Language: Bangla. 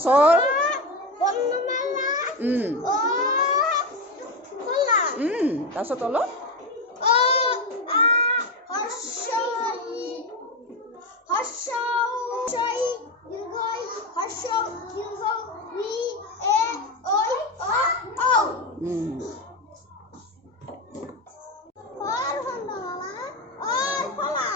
সর বর্ণমালা ও কলা তাৰপিছত অলপ ও আ হর্ষই হর্ষই দীর্ঘই হর্ষ দীর্ঘ ই এ ওই ও আর বর্ণমালা আর কলা